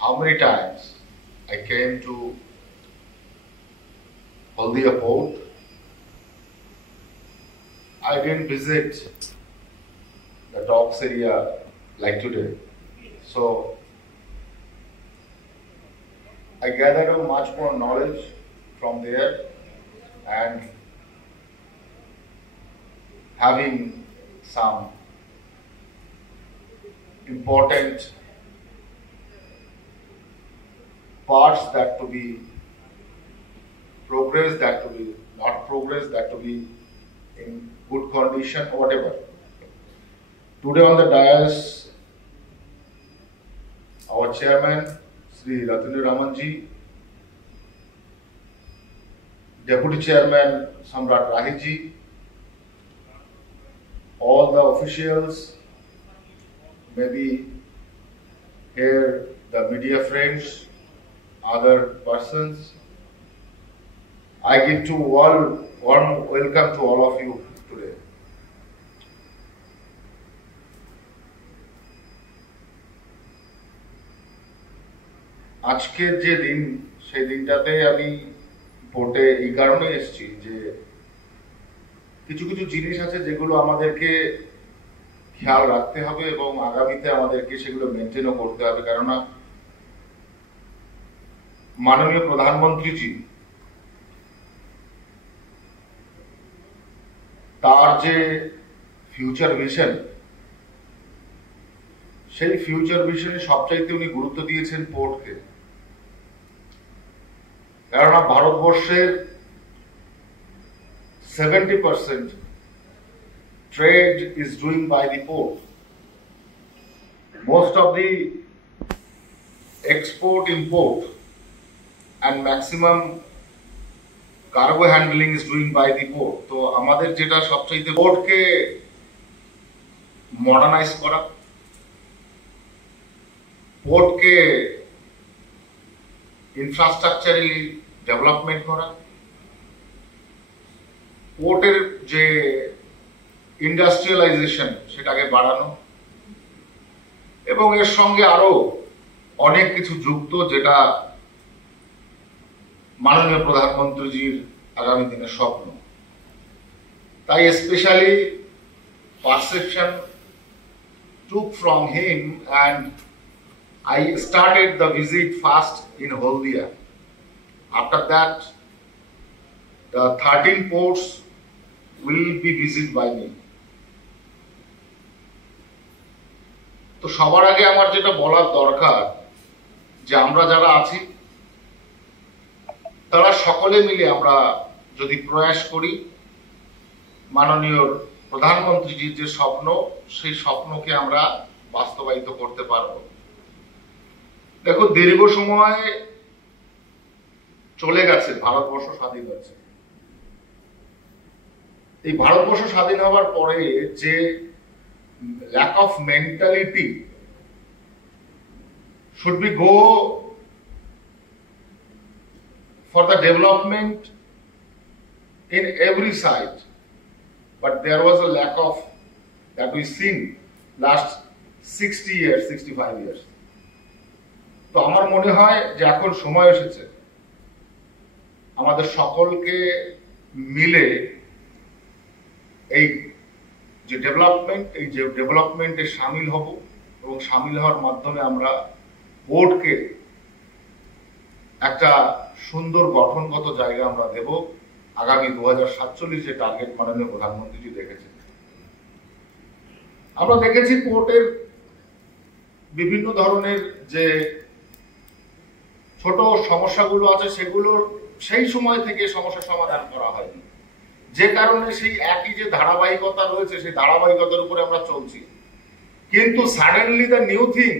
how many times I came to Haldia Port. I didn't visit the docks area like today. So I gathered a much more knowledge from there, and having some important parts that to be progressed, that to be not progressed, that to be in good condition, or whatever. Today on the dais, our chairman, Sri Ratindra Ramanji, Deputy Chairman Samrat Rahiji, all the officials, maybe here the media friends, other persons. I give to warm welcome to all of you today. আজকের যে দিন, সেই দিনটাতে আমি পোর্টে এই কারণে এসেছি যে কিছু কিছু জিনিস আছে যেগুলো আমাদেরকে খেয়াল রাখতে হবে এবং আগামীতে আমাদেরকে সেগুলো মেনটেনও করতে হবে, কেননা মাননীয় প্রধানমন্ত্রীজি তার যে ফিউচার ভিশন, সেই ফিউচার ভিশনে সবচাইতে উনি গুরুত্ব দিয়েছেন পোর্টকে। কেননা ভারতবর্ষের 70% trade is doing by the port. Most of the export import and maximum cargo handling is doing by the port. তো আমাদের যেটা সবচেয়ে পোর্টকে মডার্নাইজ করা, পোর্টকে ইনফ্রাস্ট্রাকচারালি ডেভেলপমেন্ট করা, পোর্টের যে ইন্ডাস্ট্রিয়ালাইজেশন সেটাকে বাড়ানো, এবং এর সঙ্গে আরো অনেক কিছু যুক্ত, যেটা মাননীয় প্রধানমন্ত্রীজির আগামী দিনের স্বপ্ন। তাই specially perception took from him, and I started the visit first in Haldia. After that, the 13 ports will be visited by me. তো সবার আগে আমার যেটা বলার দরকার, যে আমরা যারা আছি তারা সকলে মিলে আমরা যদি প্রয়াস করি, মাননীয় প্রধানমন্ত্রীজির যে স্বপ্ন, সেই স্বপ্নকে আমরা বাস্তবায়িত করতে পারব। দেখো, দীর্ঘ সময় চলে গেছে, ভারতবর্ষ স্বাধীন হয়েছে। এই ভারতবর্ষ স্বাধীন হওয়ার পরে যে lack of mentality should we go for the development in every side, but there was a lack of that we've seen last 60 years, 65 years. তো আমার মনে হয় যে এখন সময় এসেছে আমাদের সকলকে মিলে এই যে ডেভেলপমেন্ট, এই যে ডেভেলপমেন্টে সামিল হব, এবং সামিল হওয়ার মাধ্যমে আমরা পোর্টকে একটা সুন্দর গঠনগত জায়গা আমরা দেব আগামী 2047 যে টার্গেট মাননীয় প্রধানমন্ত্রীজি দেখেছেন। আমরা দেখেছি পোর্টের বিভিন্ন ধরনের যে ছোট সমস্যাগুলো আছে, সেগুলো সেই সময় থেকে সমস্যা সমাধান করা হয়নি, যে কারণে সেই একই যে ধারাবাহিকতা রয়েছে, সেই ধারাবাহিকতার উপরে আমরা চলছি। কিন্তু সাডেনলি দ্য নিউ থিং,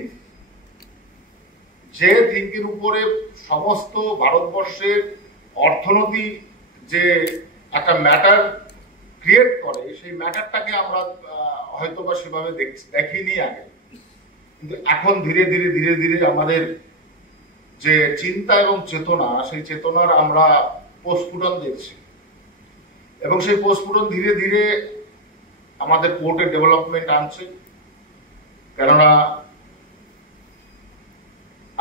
যে থিঙ্কের উপরে সমস্ত ভারতবর্ষের অর্থনীতি যে একটা ম্যাটার ক্রিয়েট করে, সেই ম্যাটারটাকে আমরা হয়তো বা সেভাবে দেখিনি আগে, কিন্তু এখন ধীরে ধীরে ধীরে ধীরে আমাদের যে চিন্তা এবং চেতনা, সেই চেতনার আমরা প্রস্ফুটন দেখছি, এবং সেই প্রস্ফুটন ধীরে ধীরে আমাদের পোর্টের ডেভেলপমেন্ট আনছে। কেননা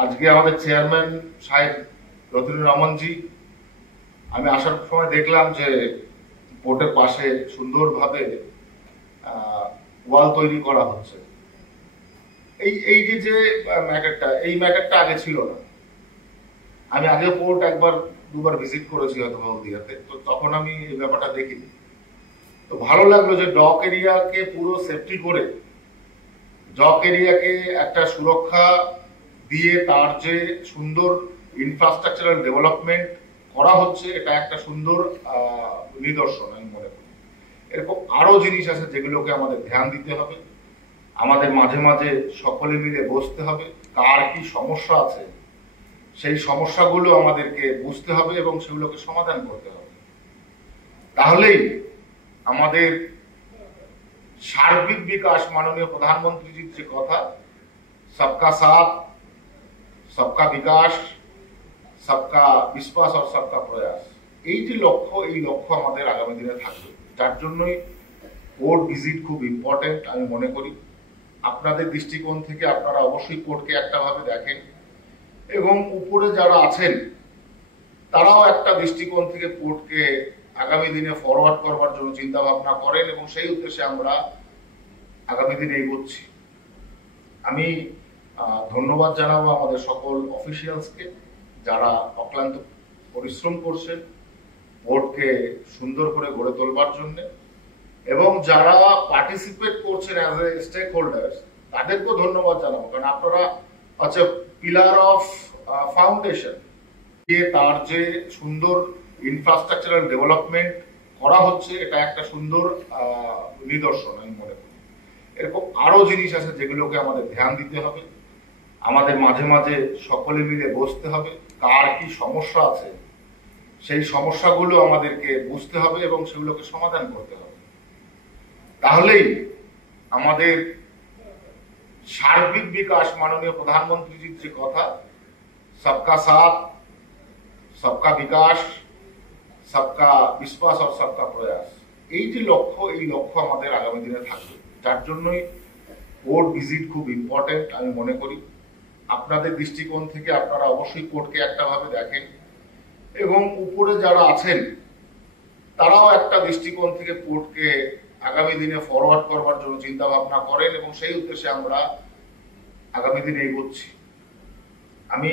আজকে আমাদের চেয়ারম্যান সাহেব রতনুর রহমানজি, আমি আসার সময় দেখলাম যে পোর্টের পাশে সুন্দরভাবে ওয়াল তৈরি করা হচ্ছে। এই যে ম্যাটারটা আগে ছিল না। আমি আগে পোর্ট একবার দুবার ভিজিট করেছি হয়তো হলদিয়াতে, তো তখন আমি এই ব্যাপারটা দেখিনি। তো ভালো লাগলো যে ডক এরিয়াকে পুরো সেফটি করে, ডক এরিয়াকে একটা সুরক্ষা দিয়ে তার যে সুন্দর ইনফ্রাস্ট্রাকচারাল ডেভেলপমেন্ট করা হচ্ছে, এটা একটা সুন্দর নিদর্শন আমি মনে করি। এরকম আরো জিনিস আছে যেগুলোকে আমাদের ধ্যান দিতে হবে। আমাদের মাঝে মাঝে সকলে মিলে বসতে হবে, কার কি সমস্যা আছে সেই সমস্যাগুলো আমাদেরকে বুঝতে হবে এবং সেগুলোকে সমাধান করতে হবে। তাহলেই আমাদের সার্বিক বিকাশ, মাননীয় প্রধানমন্ত্রীজির যে কথা, সবকা সাথ সবকা বিকাশ সবকা বিশ্বাস আর সবকা প্রয়াস, এই যে লক্ষ্য, এই লক্ষ্য আমাদের আগামী দিনে থাকবে। যার জন্যই পোর্ট ভিজিট খুব ইম্পর্টেন্ট আমি মনে করি। আপনাদের দৃষ্টিকোণ থেকে আপনারা অবশ্যই পোর্টকে একটা ভাবে দেখেন এবং উপরে যারা আছেন তারাও একটা দৃষ্টিকোণ থেকে পোর্টকে আগামী দিনে ফরওয়ার্ড করবার জন্য চিন্তা ভাবনা করেন এবং সেই উদ্দেশ্যে আমরা আগামী দিনে এগোচ্ছি। আমি ধন্যবাদ জানাবো আমাদের সকল অফিসিয়ালসকে যারা অক্লান্ত পরিশ্রম করছেন পোর্টকে সুন্দর করে গড়ে তোলবার জন্য, এবং যারা পার্টিসিপেট করছেন অ্যাজ এ স্টেক হোল্ডার্স তাদেরকেও ধন্যবাদ জানাবো, কারণ আপনারা হচ্ছে পিলার অফ ফাউন্ডেশন। তার যে সুন্দর ইনফ্রাস্ট্রাকচারাল ডেভেলপমেন্ট করা হচ্ছে, এটা একটা সুন্দর নিদর্শন আমি মনে করি। এরকম আরো জিনিস আছে যেগুলোকে আমাদের ধ্যান দিতে হবে। আমাদের মাঝে মাঝে সকলে মিলে বসতে হবে, কার কি সমস্যা আছে সেই সমস্যাগুলো আমাদেরকে বুঝতে হবে এবং সেগুলোকে সমাধান করতে হবে। তাহলেই আমাদের সার্বিক বিকাশ, মাননীয় প্রধানমন্ত্রীজির যে কথা, সবকা সাথ সবকা বিকাশ সবকা বিশ্বাস আর সবকা প্রয়াস, এই যে লক্ষ্য, এই লক্ষ্য আমাদের আগামী দিনে থাকবে। যার জন্যই পোর্ট ভিজিট খুব ইম্পর্টেন্ট আমি মনে করি। আপনাদের দৃষ্টিকোণ থেকে আপনারা অবশ্যই পোর্টকে একটা ভাবে দেখেন এবং উপরে যারা আছেন তারাও একটা দৃষ্টিকোণ থেকে পোর্টকে আগামী দিনে ফরওয়ার্ড করবার জন্য চিন্তা ভাবনা করেন এবং সেই উদ্দেশ্যে আমরা আগামী দিনে এগোচ্ছি। আমি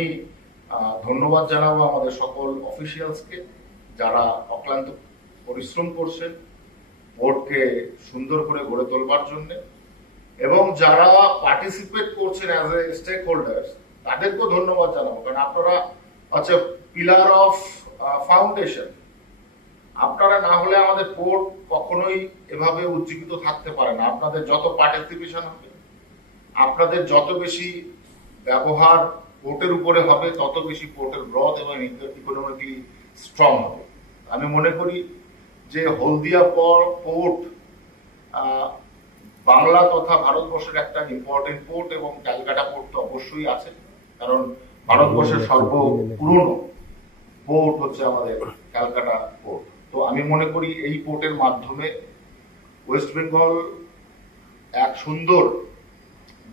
ধন্যবাদ জানাবো আমাদের সকল অফিসিয়ালসকে যারা অক্লান্ত পরিশ্রম করছেন পোর্টকে সুন্দর করে গড়ে তোলবার জন্য, এবং যারা পার্টিসিপেট করছেন অ্যাজ এ স্টেক হোল্ডার্স তাদেরকেও ধন্যবাদ জানাবো, কারণ আপনারা হচ্ছে পিলার অফ ফাউন্ডেশন। আপনারা না হলে আমাদের পোর্ট কখনোই এভাবে উজ্জীবিত থাকতে পারে না। আপনাদের যত পার্টিসিপেশন হবে, আপনাদের যত বেশি ব্যবহার পোর্টের উপরে হবে, তত বেশি পোর্টের গ্রোথ এবং ইকোনমিক্যালি স্ট্রং হবে। আমি মনে করি যে হলদিয়া পোর্ট বাংলা তথা ভারতবর্ষের একটা ইম্পর্টেন্ট পোর্ট, এবং ক্যালকাটা পোর্ট তো অবশ্যই আছে, কারণ ভারতবর্ষের সর্বপুরনো পোর্ট হচ্ছে আমাদের ক্যালকাটা পোর্ট। তো আমি মনে করি এই পোর্টের মাধ্যমে ওয়েস্ট বেঙ্গল এক সুন্দর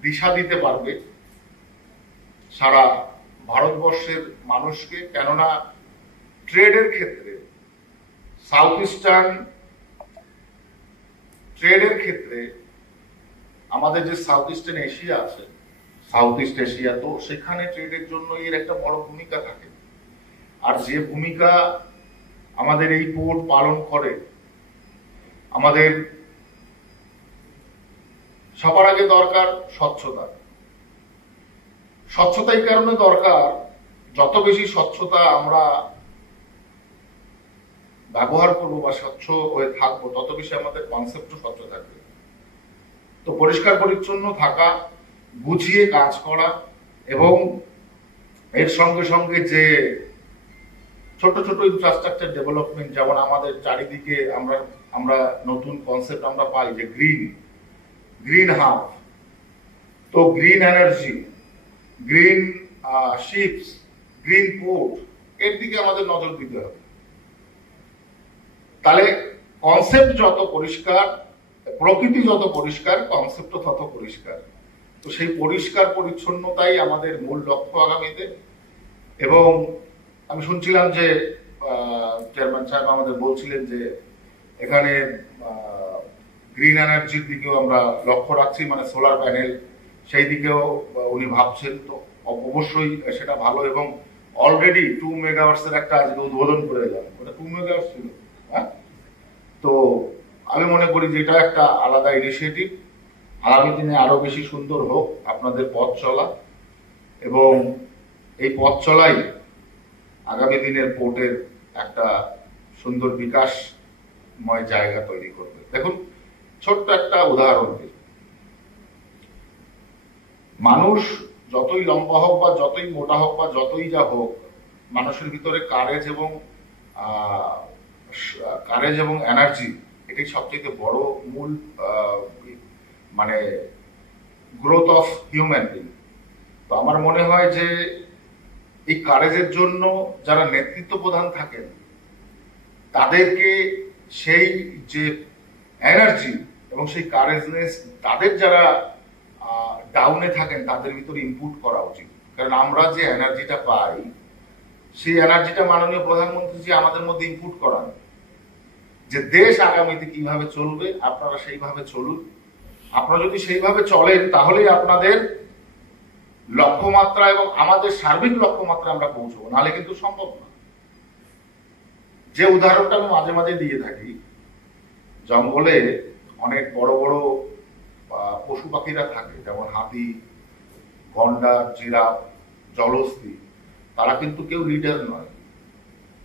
দিশা দিতে পারবে সারা ভারতবর্ষের মানুষকে। কেননা ট্রেডের ক্ষেত্রে সাউথ ইস্টার্ন ট্রেডের ক্ষেত্রে আমাদের যে সাউথ ইস্টার্ন এশিয়া আছে, সাউথ ইস্ট এশিয়া, তো সেখানে ট্রেডের জন্য এর একটা বড় ভূমিকা থাকে। আর যে ভূমিকা আমাদের এই পোর্ট পালন করে, আমাদের সবার আগে দরকার স্বচ্ছতা। স্বচ্ছতা এই কারণে দরকার, যত বেশি স্বচ্ছতা আমরা ব্যবহার করবো বা স্বচ্ছ হয়ে থাকবো, তত বেশি আমাদের কনসেপ্টও স্বচ্ছ থাকবে। তো পরিষ্কার পরিচ্ছন্ন থাকা, বুঝিয়ে কাজ করা, এবং এর সঙ্গে সঙ্গে যে ছোট ছোট ইনফ্রাস্ট্রাকচার ডেভেলপমেন্ট, যেমন আমাদের চারিদিকে আমরা নতুন কনসেপ্ট আমরা পাই যে গ্রিন হাব, তো green energy, green ships, green port, এর দিকে আমাদের নজর দিতে হবে। তাহলে কনসেপ্ট যত পরিষ্কার, প্রকৃতি যত পরিষ্কার, কনসেপ্ট তত পরিষ্কার। তো সেই পরিষ্কার পরিচ্ছন্নতাই আমাদের মূল লক্ষ্য আগামীতে। এবং আমি শুনছিলাম যে চেয়ারম্যান সাহেব আমাদের বলছিলেন যে এখানে গ্রিন এনার্জির দিকেও আমরা লক্ষ্য রাখছি, মানে সোলার প্যানেল, সেই দিকেও উনি ভাবছেন। তো অবশ্যই সেটা ভালো। এবং অলরেডি 2 মেগাওয়াটস এর একটা আজকে উদ্বোধন করে এলাম, ওটা 2 মেগাওয়াটস ছিল। হ্যাঁ, তো আমি মনে করি যে এটা একটা আলাদা ইনিশিয়েটিভ। আগামী দিনে আরো বেশি সুন্দর হোক আপনাদের পথ চলা, এবং এই পথ চলাই আগামী দিনের পোর্টের একটা সুন্দর বিকাশময় জায়গা তৈরি করবে। দেখুন, ছোট্ট একটা উদাহরণ দিই। মানুষ যতই লম্বা হোক বা যতই মোটা হোক বা যতই যা হোক, মানুষের ভিতরে কারেজ এবং এনার্জি, এটাই সবচেয়ে বড় মূল মানে গ্রোথ অফ হিউম্যান বিং। তো আমার মনে হয় যে এই কারেজের জন্য যারা নেতৃত্ব প্রদান থাকেন, তাদেরকে সেই যে এনার্জি এবং সেই কারেজনেস, তাদের যারা ডাউনে থাকেন তাদের ভিতরে ইনপুট করা উচিত। কারণ আমরা যে এনার্জিটা পাই, সেই এনার্জিটা মাননীয় প্রধানমন্ত্রী আমাদের মধ্যে ইনপুট করান, যে দেশ আগামীতে কিভাবে চলবে, আপনারা সেইভাবে চলুন। আপনারা যদি সেইভাবে চলেন, তাহলেই আপনাদের লক্ষ্যমাত্রা এবং আমাদের সার্বিক লক্ষ্যমাত্রা আমরা পৌঁছবো, নাহলে কিন্তু সম্ভব না। যে উদাহরণটা আমি মাঝে মাঝে দিয়ে থাকি, জঙ্গলে অনেক বড় বড় পশু পাখিরা থাকে, যেমন হাতি, গন্ডার, জিরাফ, জলহস্তী। তারা কিন্তু কেউ লিডার নয়,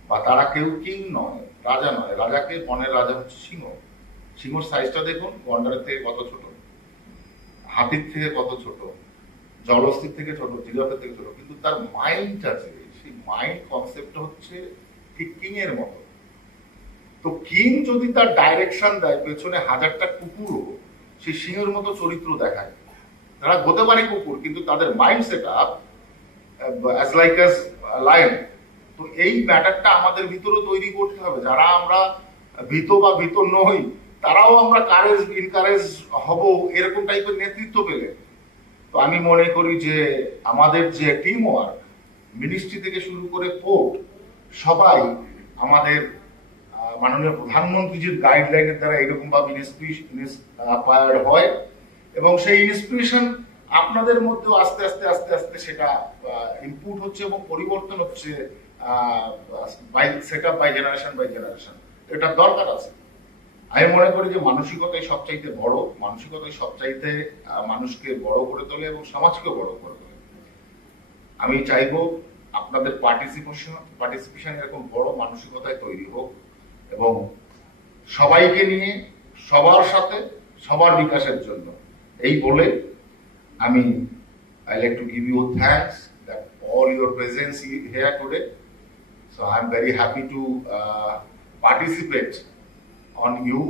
বা তারা কেউ কিং নয়, রাজা নয়। রাজাকে, বনের রাজা হচ্ছে সিংহ। সিংহর সাইজটা দেখুন, গন্ডারের থেকে কত ছোট, হাতির থেকে কত ছোট, জলহস্তির থেকে ছোট, জিরাফের থেকে ছোট। কিন্তু তার মাইন্ড আছে, সেই মাইন্ড কনসেপ্টটা হচ্ছে ঠিক কিং এর মতো। তো কিং যদি তার ডাইরেকশন দেয়, পেছনে 1000টা কুকুরও সেই সিংহের মতো চরিত্র দেখায়। তারা হতে পারে কুকুর, কিন্তু তাদের mind set up as like as lion. তো এই ম্যাটারটা আমাদের ভিতরে তৈরি করতে হবে। যারা আমরা ভীত বা ভীত নই, তারাও আমরা কারেজ ইনকারেজ হব এরকম টাইপের নেতৃত্ব পেলে। তো আমি মনে করি যে আমাদের যে টিম ওয়ার্ক, মিনিস্ট্রি থেকে শুরু করে পোর্ট, সবাই আমাদের মাননীয় প্রধানমন্ত্রীজির গাইডলাইনের দ্বারা এরকম ভাবে ইন্সপায়ার্ড হয়। এবং সেই ইন্সপিরেশন আপনাদের মধ্যেও আস্তে আস্তে আস্তে আস্তে সেটা ইনপুট হচ্ছে এবং পরিবর্তন হচ্ছে, set up by generation by generation. এটা দরকার আছে। আমি মনে করি যে মানসিকতাই সবচাইতে বড়, মানসিকতাই সবচাইতে মানুষকে বড় করে তোলে এবং সমাজকে বড় করে তোলে। আমি চাইবো আপনাদের পার্টিসিপেশন এরকম বড় মানসিকতায় তৈরি হোক, এবং সবাইকে নিয়ে, সবার সাথে, সবার বিকাশের জন্য। এই বলে আমি I like to give you thanks that all your presence here today. So I'm very happy to participate on you,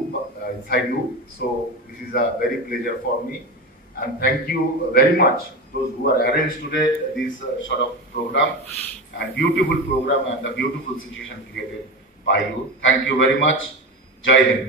inside you. So this is a very pleasure for me, and thank you very much those who are arranged today this sort of program, and beautiful program, and the beautiful situation created by you. Thank you very much. Jai Hind.